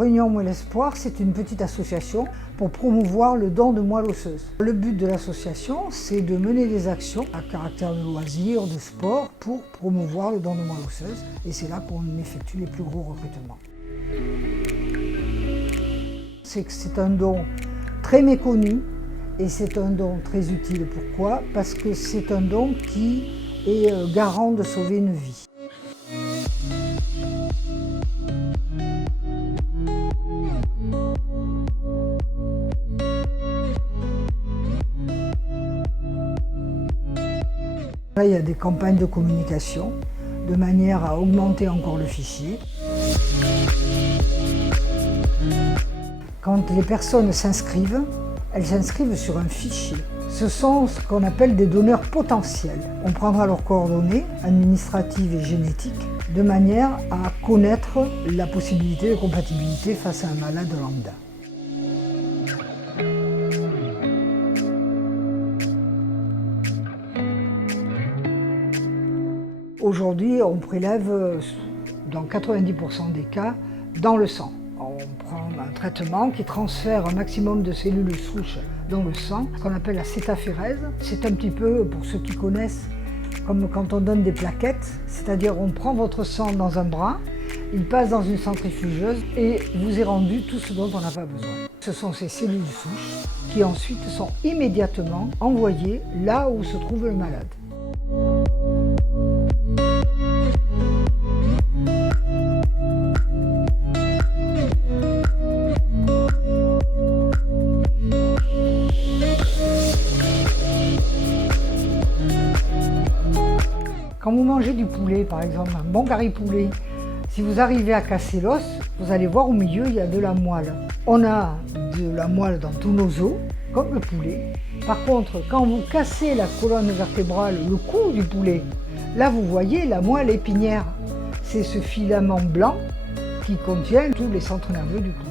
Alors Union Moelle Espoir, c'est une petite association pour promouvoir le don de moelle osseuse. Le but de l'association, c'est de mener des actions à caractère de loisir, de sport, pour promouvoir le don de moelle osseuse. Et c'est là qu'on effectue les plus gros recrutements. C'est que c'est un don très méconnu et c'est un don très utile. Pourquoi? Parce que c'est un don qui est garant de sauver une vie. Là, il y a des campagnes de communication de manière à augmenter encore le fichier. Quand les personnes s'inscrivent, elles s'inscrivent sur un fichier. Ce sont ce qu'on appelle des donneurs potentiels. On prendra leurs coordonnées administratives et génétiques de manière à connaître la possibilité de compatibilité face à un malade lambda. Aujourd'hui, on prélève dans 90% des cas dans le sang. On prend un traitement qui transfère un maximum de cellules souches dans le sang, ce qu'on appelle la cétaphérèse. C'est un petit peu, pour ceux qui connaissent, comme quand on donne des plaquettes, c'est-à-dire on prend votre sang dans un bras, il passe dans une centrifugeuse et vous est rendu tout ce dont on n'a pas besoin. Ce sont ces cellules souches qui ensuite sont immédiatement envoyées là où se trouve le malade. Quand vous mangez du poulet, par exemple, un bon curry poulet, si vous arrivez à casser l'os, vous allez voir au milieu, il y a de la moelle. On a de la moelle dans tous nos os, comme le poulet. Par contre, quand vous cassez la colonne vertébrale, le cou du poulet, là vous voyez la moelle épinière. C'est ce filament blanc qui contient tous les centres nerveux du poulet.